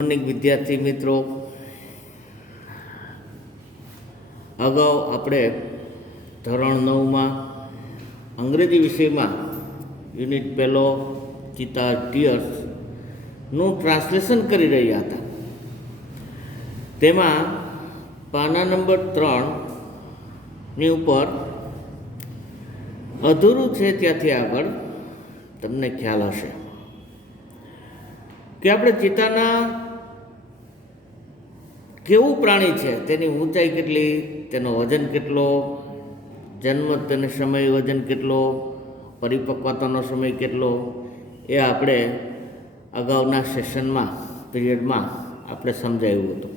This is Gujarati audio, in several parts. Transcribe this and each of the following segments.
મોર્નિંગ વિદ્યાર્થી મિત્રો, અગાઉ આપણે ધોરણ 9માં અંગ્રેજી વિષયમાં યુનિટ પહેલો ચિતા ટીયર્સનું ટ્રાન્સલેશન કરી રહ્યા હતા. તેમાં પાના નંબર 3ની ઉપર અધૂરું છે ત્યાંથી આગળ તમને ખ્યાલ હશે કે આપણે ચિતાના કેવું પ્રાણી છે, તેની ઊંચાઈ કેટલી, તેનો વજન કેટલો, જન્મ તેને સમય વજન કેટલો, પરિપક્વતાનો સમય કેટલો, એ આપણે અગાઉના સેશનમાં પીરિયડમાં આપણે સમજાવ્યું હતું.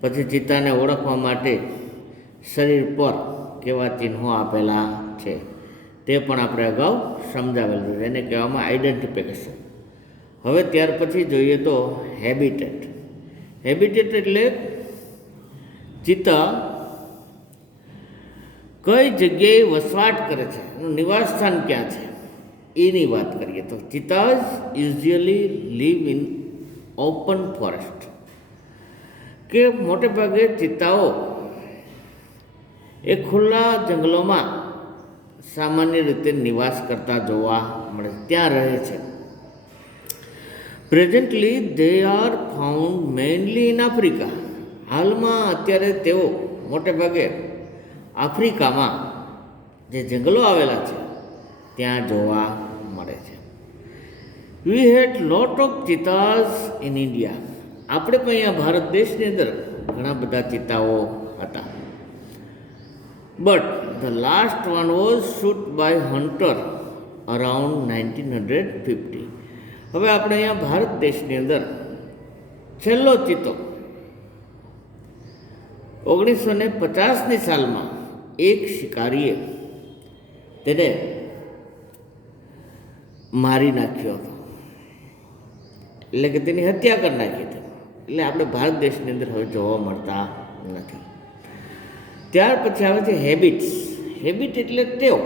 પછી ચિત્તાને ઓળખવા માટે શરીર પર કેવા ચિહ્નો આપેલા છે તે પણ આપણે અગાઉ સમજાવેલું છે. એને કહેવામાં આઈડેન્ટિફિકેશન. હવે ત્યાર પછી જોઈએ તો હેબિટેટ. હેબિટેટ એટલે ચિત્તા કઈ જગ્યાએ વસવાટ કરે છે, એનું નિવાસ સ્થાન ક્યાં છે એની વાત કરીએ તો cheetahs usually live in open forest, કે મોટે ભાગે ચિત્તાઓ એ ખુલ્લા જંગલોમાં સામાન્ય રીતે નિવાસ કરતા જોવા મળે, ત્યાં રહે છે. Presently they are found mainly in Africa. હાલમાં અત્યારે તેઓ મોટે ભાગે આફ્રિકામાં જે જંગલો આવેલા છે ત્યાં જોવા મળે છે. વી હેડ લોટ ઓફ ચિતાઝ ઇન ઇન્ડિયા. આપણે પણ અહીંયા ભારત દેશની અંદર ઘણા બધા ચિત્તાઓ હતા. But the last one was shoot by hunter around 1950. હવે આપણે અહીંયા ભારત દેશની અંદર છેલ્લો ચિત્તો 1950ની સાલમાં એક શિકારીએ તેને મારી નાખ્યો હતો, એટલે કે તેની હત્યા કરી નાખી હતી. એટલે આપણે ભારત દેશની અંદર હવે જોવા મળતા નથી. ત્યાર પછી આવે છે હેબિટ્સ. હેબિટ એટલે ટેવ,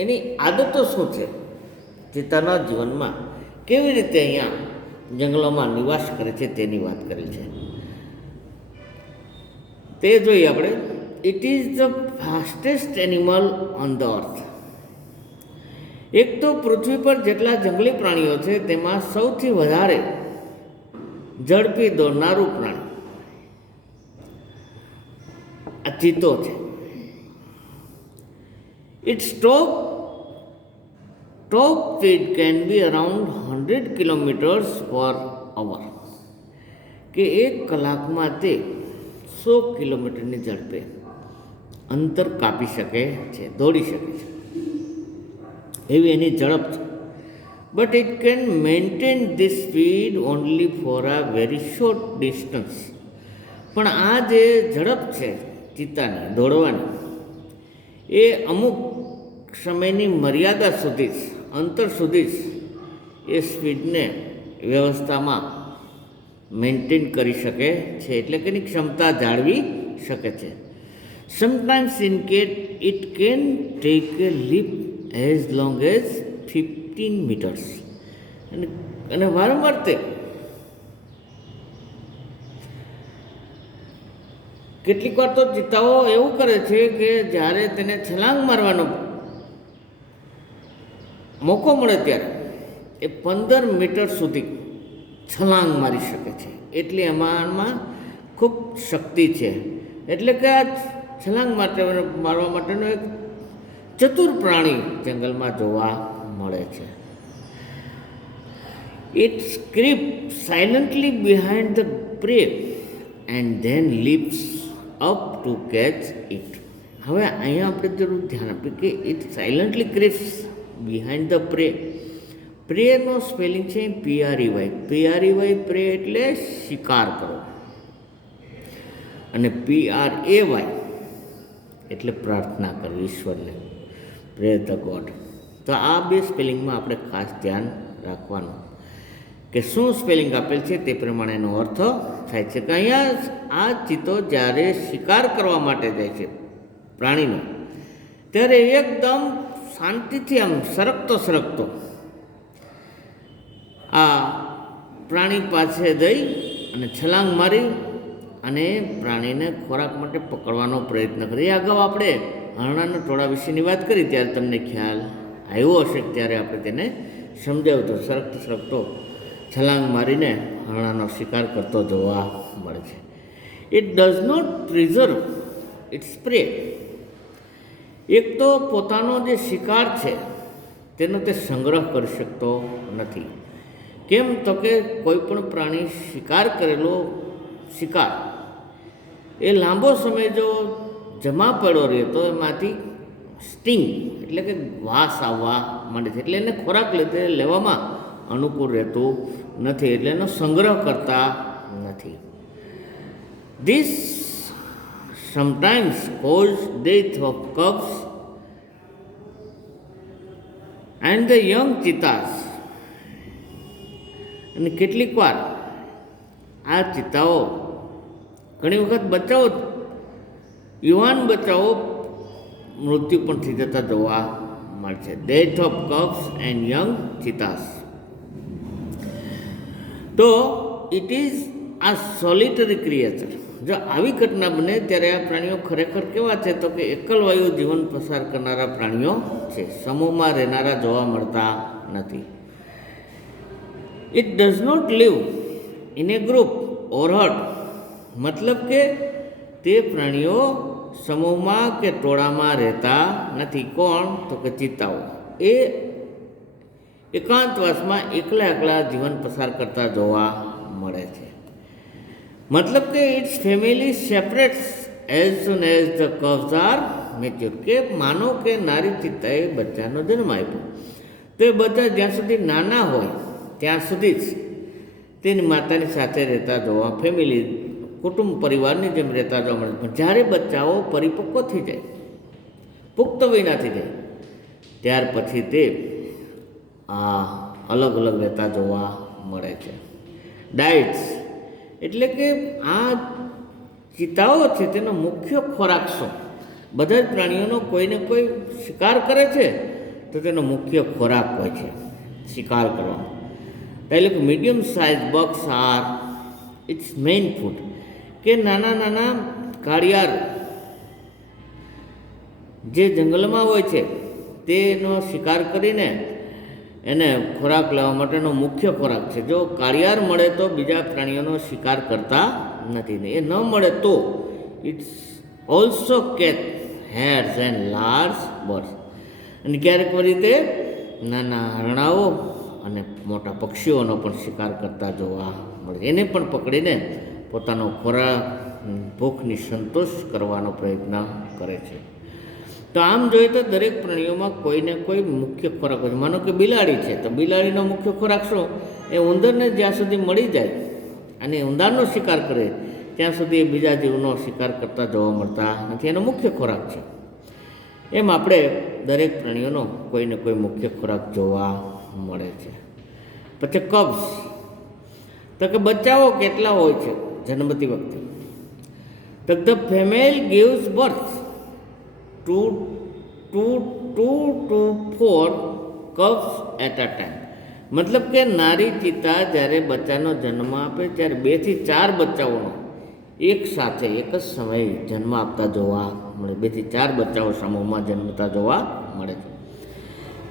એની આદતો શું છે, ચિત્તાના જીવનમાં કેવી રીતે અહીંયા જંગલોમાં નિવાસ કરે છે તેની વાત કરી છે. તે જોઈએ આપણે. It is the fastest animal on the earth. એક તો પૃથ્વી પર જેટલા જંગલી પ્રાણીઓ છે તેમાં સૌથી વધારે ઝડપી દોડનારું પ્રાણી આ ચિત્તો છે. Its top speed can be around 100 kilometers per hour, કે એક કલાકમાં તે 100 કિલોમીટરની ઝડપે અંતર કાપી શકે છે, દોડી શકે છે, એવી એની ઝડપ છે. But it can maintain this speed only for a very short distance. પણ આ જે ઝડપ છે ચિત્તાની દોડવાની, એ અમુક સમયની મર્યાદા સુધી જ, અંતર સુધી જ એ સ્પીડને વ્યવસ્થામાં મેન્ટેન કરી શકે છે, એટલે કે એની ક્ષમતા જાળવી શકે છે. Sometimes it can take a leap as long as 15 meters. અને વારંવાર તે કેટલીક વાર તો ચિત્તાઓ એવું કરે છે કે જ્યારે તેને છલાંગ મારવાનો મોકો મળે ત્યારે એ 15 મીટર સુધી છલાંગ મારી શકે છે. એટલી એમાં ખૂબ શક્તિ છે. એટલે કે આ છલાંગ મારવા માટેનો એક ચતુર પ્રાણી જંગલમાં જોવા મળે છે. It creep silently behind the prey and then leaps up to catch it. હવે અહીંયા આપણે જરૂર ધ્યાન આપીએ કે it silently creeps behind the prey. પ્રેનો સ્પેલિંગ છે PREY. પ્રે એટલે શિકાર કરો, અને PRAY એટલે પ્રાર્થના કરવી ઈશ્વરને, પ્રે ધ ગોડ. તો આ બે સ્પેલિંગમાં આપણે ખાસ ધ્યાન રાખવાનું કે શું સ્પેલિંગ આપેલ છે તે પ્રમાણે એનો અર્થ થાય છે. કે અહીંયા આ ચિત્તો જ્યારે શિકાર કરવા માટે જાય છે પ્રાણીનો, ત્યારે એકદમ શાંતિથી આમ સરકતો આ પ્રાણી પાસે જઈ અને છલાંગ મારી અને પ્રાણીને ખોરાક માટે પકડવાનો પ્રયત્ન કરે. એ અગાઉ આપણે હરણાના ટોળા વિશેની વાત કરી ત્યારે તમને ખ્યાલ આવ્યો હશે, ત્યારે આપણે તેને સમજાવ્યું તો સરકતો છલાંગ મારીને હરણાનો શિકાર કરતો જોવા મળે છે. It does not preserve its prey. એક તો પોતાનો જે શિકાર છે તેનો તે સંગ્રહ કરી શકતો નથી. કેમ તો કે કોઈ પણ પ્રાણી શિકાર કરેલો શિકાર એ લાંબો સમય જો જમા પડ્યો રહે તો એમાંથી સ્ટિંગ એટલે કે વાસ આવવા માંડે છે, એટલે એને ખોરાક લેવામાં અનુકૂળ રહેતું નથી, એટલે એનો સંગ્રહ કરતા નથી. This sometimes cause death of cubs and the young cheetahs. અને કેટલીક વાર આ ચિત્તાઓ ઘણી વખત બચ્ચાઓ યુવાન બચ્ચાઓ મૃત્યુ પણ થઈ જતા જોવા મળે છે. Death of cubs and young cheetahs. તો ઇટ ઇઝ આ સોલિટરી ક્રિએચર. જો આવી ઘટના બને ત્યારે આ પ્રાણીઓ ખરેખર કેવા છે તો કે એકલવાયુ જીવન પસાર કરનારા પ્રાણીઓ છે, સમૂહમાં રહેનારા જોવા મળતા નથી. It does not live in a group or herd. મતલબ કે તે પ્રાણીઓ સમૂહમાં કે ટોળામાં રહેતા નથી. કોણ તો કે ચિત્તાઓ એ એકાંતવાસમાં એકલા જીવન પસાર કરતા જોવા મળે છે. મતલબ કે its family separates as soon as the cubs are mature. કે માનો કે નારી ચિત્તાએ બચ્ચાનો જન્મ આપ્યો તો એ બચ્ચા જ્યાં સુધી નાના હોય ત્યાં સુધી જ તેની માતાની સાથે રહેતા જોવા, ફેમિલી કુટુંબ પરિવારની જેમ રહેતા જોવા મળે. પણ જ્યારે બચ્ચાઓ પરિપક્વ થઈ જાય, પુખ્ત વયના થઈ જાય, ત્યાર પછી તે અલગ રહેતા જોવા મળે છે. ડાયટ્સ એટલે કે આ ચિત્તાઓ છે તેનો મુખ્ય ખોરાક શું? બધા જ પ્રાણીઓનો કોઈને કોઈ શિકાર કરે છે તો તેનો મુખ્ય ખોરાક હોય છે શિકાર કરવાનો. એટલે કે medium size bucks are its main food. કે નાના કાળિયાર જે જંગલમાં હોય છે તેનો શિકાર કરીને એને ખોરાક લેવા માટેનો મુખ્ય ખોરાક છે. જો કાળિયાર મળે તો બીજા પ્રાણીઓનો શિકાર કરતા નથી, ને એ ન મળે તો its also catch hares and large birds. અને ક્યારેક રીતે નાના હરણાઓ અને મોટા પક્ષીઓનો પણ શિકાર કરતા જોવા મળે. એને પણ પકડીને પોતાનો ખોરાક ભૂખની સંતોષ કરવાનો પ્રયત્ન કરે છે. તો આમ જોઈએ તો દરેક પ્રાણીઓમાં કોઈને કોઈ મુખ્ય ખોરાક હોય છે. માનો કે બિલાડી છે તો બિલાડીનો મુખ્ય ખોરાક શું? એ ઉંદરને જ્યાં સુધી મળી જાય અને ઉંદરનો શિકાર કરે ત્યાં સુધી એ બીજા જીવનો શિકાર કરતા જોવા મળતા નથી, એનો મુખ્ય ખોરાક છે. એમ આપણે દરેક પ્રાણીઓનો કોઈને કોઈ મુખ્ય ખોરાક જોવા મળે છે. પછી કબ્સ તો કે બચ્ચાઓ કેટલા હોય છે જન્મતી વખતે? તો the female gives birth to 4 cubs at a time. મતલબ કે નારી ચિત્તા જ્યારે બચ્ચાનો જન્મ આપે ત્યારે 2 થી 4 બચ્ચાઓનો એક સાથે એક જ સમયે જન્મ આપતા જોવા મળે. 2 થી 4 બચ્ચાઓ સમૂહમાં જન્મતા જોવા મળે છે.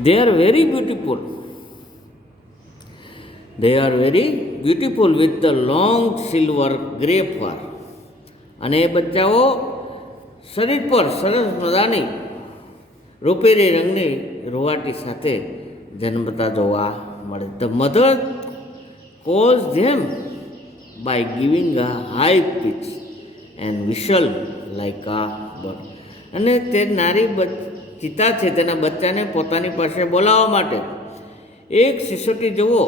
They are very beautiful with the long silver grey fur. અને એ બચ્ચાઓ શરીર પર સરસ મજાની રૂપેરી રંગની રૂવાટી સાથે જન્મતા જોવા મળે. The mother calls them by giving a high pitch and whistle like a bird. અને તે નારી ચિત્તા છે તેના બચ્ચાને પોતાની પાસે બોલાવવા માટે એક સિસોટી જેવો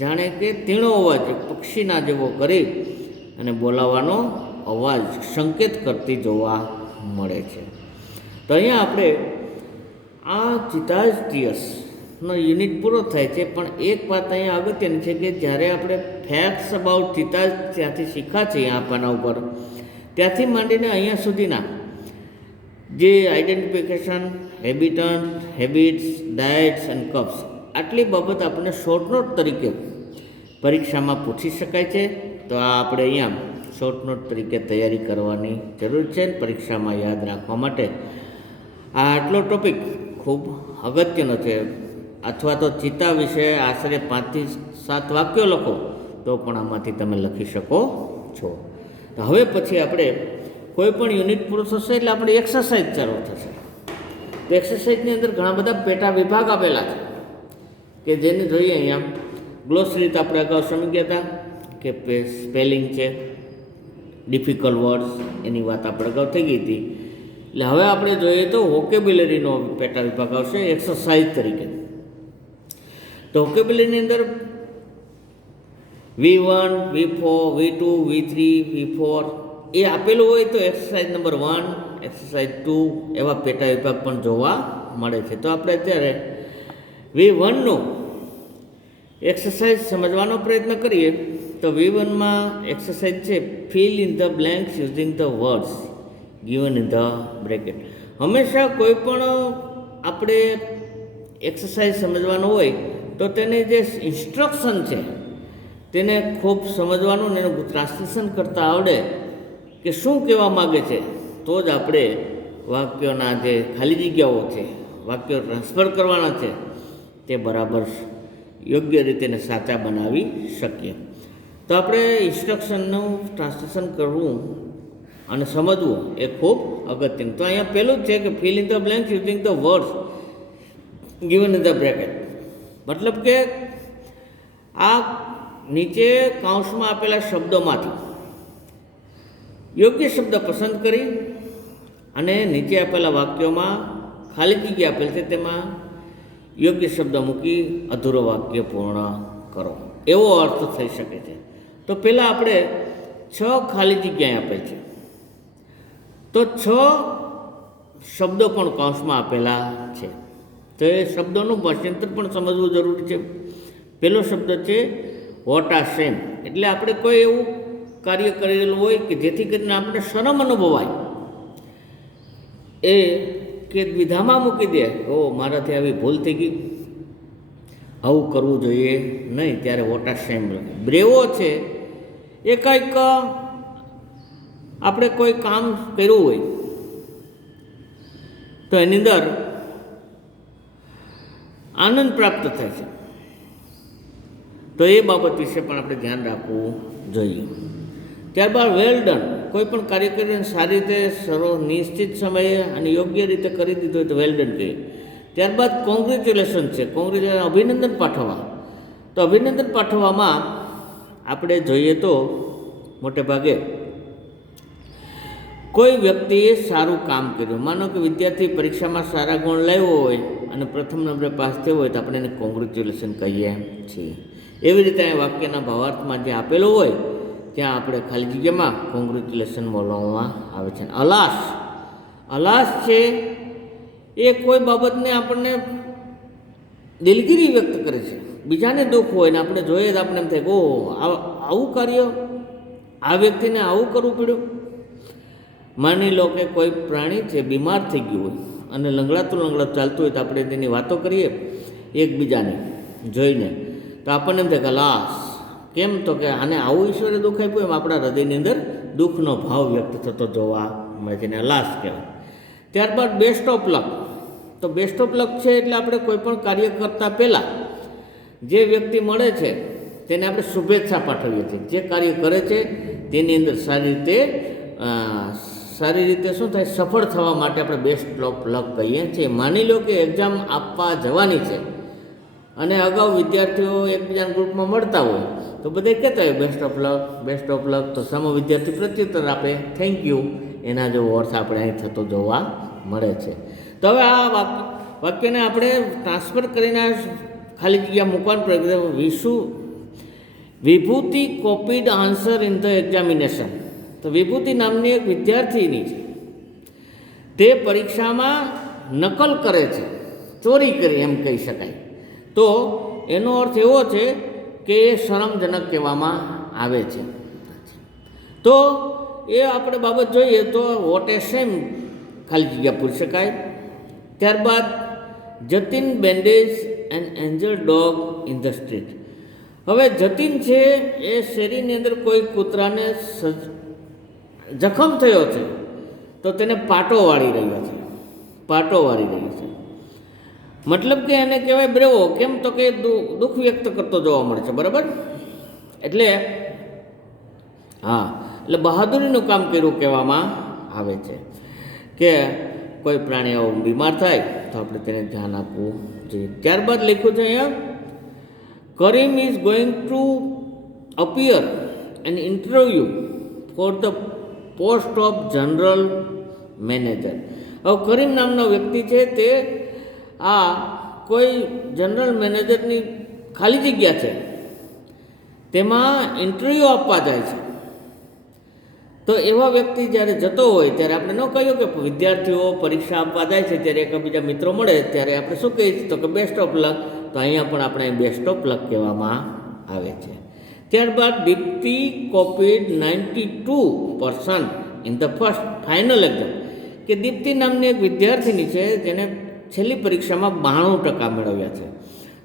જાણે કે તીણો અવાજ પક્ષીના જેવો કરી અને બોલાવવાનો અવાજ સંકેત કરતી જોવા મળે છે. તો અહીંયા આપણે આ ચિતાઝિયસનો યુનિટ પૂરો થાય છે. પણ એક વાત અહીંયા અગત્યની છે કે જ્યારે આપણે ફેક્ટ્સ અબાઉટ ચિતાઝ ત્યાંથી શીખ્યા છીએ આ પાના ઉપર, ત્યાંથી માંડીને અહીંયા સુધીના જે identification, habits, diets and cubs, આટલી બાબત આપણને શોર્ટ નોટ તરીકે પરીક્ષામાં પૂછી શકાય છે. તો આ આપણે અહીંયા શોર્ટ નોટ તરીકે તૈયારી કરવાની જરૂર છે. પરીક્ષામાં યાદ રાખવા માટે આ આટલો ટોપિક ખૂબ અગત્યનો છે. અથવા તો ચિત્તા વિશે આશરે 5 થી 7 વાક્યો લખો તો પણ આમાંથી તમે લખી શકો છો. તો હવે પછી આપણે કોઈ પણ યુનિટ પૂરો થશે એટલે આપણે એક્સરસાઇઝ ચાલુ થશે. તો એક્સરસાઇઝની અંદર ઘણા બધા પેટા વિભાગ આપેલા છે કે જેને જોઈએ અહીંયા ગ્લોસરી તો આપણે અગાઉ સમજી ગયા હતા કે સ્પેલિંગ છે, ડિફિકલ્ટ વર્ડ્સ એની વાત આપણે અગાઉ થઈ ગઈ હતી. એટલે હવે આપણે જોઈએ તો વોકેબ્યુલરીનો પેટા વિભાગ આવશે એક્સરસાઇઝ તરીકે. તો વોકેબ્યુલરીની અંદર V1, V4, V2, V3, V4 એ આપેલું હોય તો એક્સરસાઇઝ નંબર 1, એક્સરસાઇઝ 2 એવા પેટા વિભાગ પણ જોવા મળે છે. તો આપણે અત્યારે V1નું એક્સરસાઇઝ સમજવાનો પ્રયત્ન કરીએ. તો V1માં એક્સરસાઇઝ છે fill in the blanks using the words given in the bracket. હંમેશા કોઈ પણ આપણે એક્સરસાઇઝ સમજવાનો હોય તો તેની જે ઇન્સ્ટ્રક્શન છે તેને ખૂબ સમજવાનું ને એનું ટ્રાન્સલેશન કરતાં આવડે કે શું કહેવા માગે છે તો જ આપણે વાક્યોના જે ખાલી જગ્યાઓ છે, વાક્યો ટ્રાન્સફર કરવાના છે તે બરાબર યોગ્ય રીતે સાચા બનાવી શકીએ. તો આપણે ઇન્સ્ટ્રક્શનનું ટ્રાન્સલેશન કરવું અને સમજવું એ ખૂબ અગત્યનું. તો અહીંયા પહેલું જ છે કે fill in the blanks using the words given in the bracket. મતલબ કે આ નીચે કૌંસમાં આપેલા શબ્દોમાંથી યોગ્ય શબ્દ પસંદ કરી અને નીચે આપેલા વાક્યોમાં ખાલી જગ્યા આપેલ છે તેમાં યોગ્ય શબ્દ મૂકી અધૂરો વાક્ય પૂર્ણ કરો એવો અર્થ થઈ શકે છે. તો પહેલાં આપણે 6 ખાલી જગ્યાએ આપેલ છે. તો 6 શબ્દો પણ કૌંસમાં આપેલા છે. તો એ શબ્દોનું ભાષાંતર પણ સમજવું જરૂરી છે. પહેલો શબ્દ છે વોટ આર શેમ, એટલે આપણે કોઈ એવું કાર્ય કરેલું હોય કે જેથી કરીને આપણે શરમ અનુભવાય એ કે દ્વિધામાં મૂકી દે, ઓ મારાથી આવી ભૂલ થઈ ગઈ, આવું કરવું જોઈએ નહીં, ત્યારે વોટ આર શેમ લખે. બ્રેવો છે એ કંઈક આપણે કોઈ કામ કર્યું હોય તો એની અંદર આનંદ પ્રાપ્ત થાય છે, તો એ બાબત વિશે પણ આપણે ધ્યાન રાખવું જોઈએ. ત્યારબાદ વેલ ડન, કોઈ પણ કાર્ય કરીને સારી રીતે નિશ્ચિત સમયે અને યોગ્ય રીતે કરી દીધું હોય તો વેલ ડન કહીએ. ત્યારબાદ કોંગ્રેચ્યુલેશન છે, કોંગ્રેચ્યુલેશન અભિનંદન પાઠવવા. તો અભિનંદન પાઠવવામાં આપણે જોઈએ તો મોટે ભાગે કોઈ વ્યક્તિએ સારું કામ કર્યું, માનો કે વિદ્યાર્થી પરીક્ષામાં સારા ગુણ લાવ્યો હોય અને પ્રથમ નંબરે પાસ થયો હોય તો આપણે એને કોંગ્રેચ્યુલેશન કહીએ છીએ. એવી રીતે આ વાક્યના ભાવાર્થમાં જે આપેલું હોય ત્યાં આપણે ખાલી જગ્યામાં કોંગ્રેચ્યુલેશન બોલવામાં આવે છે. અલાસ, અલાસ છે એ કોઈ બાબતને આપણને દિલગીરી વ્યક્ત કરે છે, બીજાને દુઃખ હોય ને આપણે જોઈએ તો આપણે એમ થાય કે ઓહ આવું કાર્ય, આ વ્યક્તિને આવું કરવું પડ્યું. માની લો કે કોઈ પ્રાણી છે બીમાર થઈ ગયું હોય અને લંગડાતું ચાલતું હોય તો આપણે તેની વાતો કરીએ એકબીજાને જોઈને તો આપણને એમ થાય કે લાસ, કેમ તો કે આને આવું ઈશ્વરે દુઃખ આપ્યું, એમ આપણા હૃદયની અંદર દુઃખનો ભાવ વ્યક્ત થતો જોવા મળે છે, એને લાસ કહેવાય. ત્યારબાદ બેસ્ટ ઓફ લક. તો બેસ્ટ ઓફ લક છે એટલે આપણે કોઈ પણ કાર્ય કરતાં પહેલાં જે વ્યક્તિ મળે છે તેને આપણે શુભેચ્છા પાઠવીએ છીએ. જે કાર્ય કરે છે તેની અંદર સારી રીતે શું થાય, સફળ થવા માટે આપણે બેસ્ટ ઓફ લક કહીએ છીએ. માની લો કે એક્ઝામ આપવા જવાની છે અને અગાઉ વિદ્યાર્થીઓ એકબીજાના ગ્રુપમાં મળતા હોય તો બધા કહેતા હોય best of luck, best of luck. તો સામો વિદ્યાર્થી પ્રત્યુત્તર આપે થેન્ક યુ, એના જેવો અર્થ આપણે અહીં થતો જોવા મળે છે. તો હવે આ વાક્યને આપણે ટ્રાન્સફર કરીને ખાલી જગ્યા મૂકવાનું પ્રયત્ન. વિભૂતિ કોપીડ આન્સર ઇન ધ એક્ઝામિનેશન. તો વિભૂતિ નામની એક વિદ્યાર્થીની છે, તે પરીક્ષામાં નકલ કરે છે, ચોરી કરી એમ કહી શકાય. તો એનો અર્થ એવો છે કે એ શરમજનક કહેવામાં આવે છે. તો એ આપણે બાબત જોઈએ તો વોટ એ શેમ ખાલી જગ્યા પૂરી શકાય. ત્યારબાદ Jatin bandage and angel dog in the street. હવે જતીન છે એ શેરીની અંદર કોઈ કૂતરાને જખમ થયો છે તો તેને પાટો વાળી રહ્યો છે, પાટો વાળી રહ્યો છે. મતલબ કે એને કહેવાય બ્રેવો. કેમ તો કે દુઃખ વ્યક્ત કરતો જોવા મળે છે, બરાબર. એટલે હા, એટલે બહાદુરીનું કામ કર્યું કહેવામાં આવે છે કે કોઈ પ્રાણી આવો બીમાર થાય તો આપણે તેને ધ્યાન આપવું જોઈએ. ત્યારબાદ લખ્યું છે અહીંયા, Karim is going to appear an interview for the post of general manager. હવે કરીમ નામનો વ્યક્તિ છે તે આ કોઈ જનરલ મેનેજરની ખાલી જગ્યા છે તેમાં ઇન્ટરવ્યૂ આપવા જાય છે. તો એવા વ્યક્તિ જ્યારે જતો હોય ત્યારે આપણે ન કહ્યું કે વિદ્યાર્થીઓ પરીક્ષા આપવા જાય છે ત્યારે એકબીજા મિત્રો મળે ત્યારે આપણે શું કહીએ તો કે બેસ્ટ ઓફ લક. તો અહીંયા પણ આપણે બેસ્ટ ઓફ લક કહેવામાં આવે છે. ત્યારબાદ Deepti copied 92% in the first final exam. કે દીપ્તિ નામની એક વિદ્યાર્થીની છે જેને છેલ્લી પરીક્ષામાં 92% મેળવ્યા છે.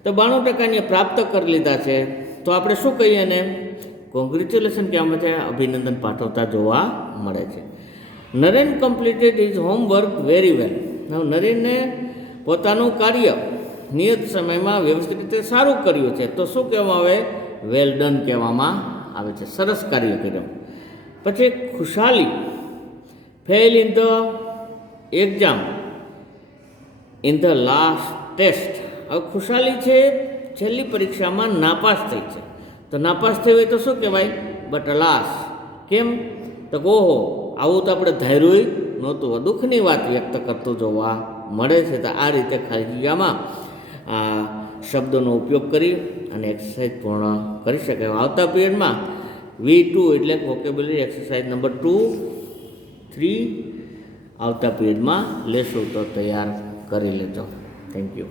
તો 92% પ્રાપ્ત કરી લીધા છે. તો આપણે શું કહીએ ને, કોંગ્રેચ્યુલેશન કહેવામાં છે, અભિનંદન પાઠવતા જોવા મળે છે. Naren completed his homework very well. હવે નરેનને પોતાનું કાર્ય નિયત સમયમાં વ્યવસ્થિત રીતે સારું કર્યું છે. તો શું કહેવામાં આવે, વેલ ડન કહેવામાં આવે છે, સરસ કાર્ય કર્યું. પછી Khushali fail in the exam in the last test. હવે ખુશાલી છે છેલ્લી પરીક્ષામાં નાપાસ થઈ છે. તો નાપાસ થઈ હોય તો શું કહેવાય, બટ અલાસ. કેમ તો ઓહો, આવું તો આપણે ધાર્યું નહોતું. દુઃખની વાત વ્યક્ત કરતું જોવા મળે છે. તો આ રીતે ખાલી જગ્યામાં આ શબ્દોનો ઉપયોગ કરી અને એક્સરસાઇઝ પૂર્ણ કરી શકાય. આવતા પીરિયડમાં V2 એટલે વોકેબ્યુલરી એક્સરસાઇઝ નંબર 2, 3 આવતા પીરિયડમાં લેશું. તો તૈયાર કરી લેજો. Thank you.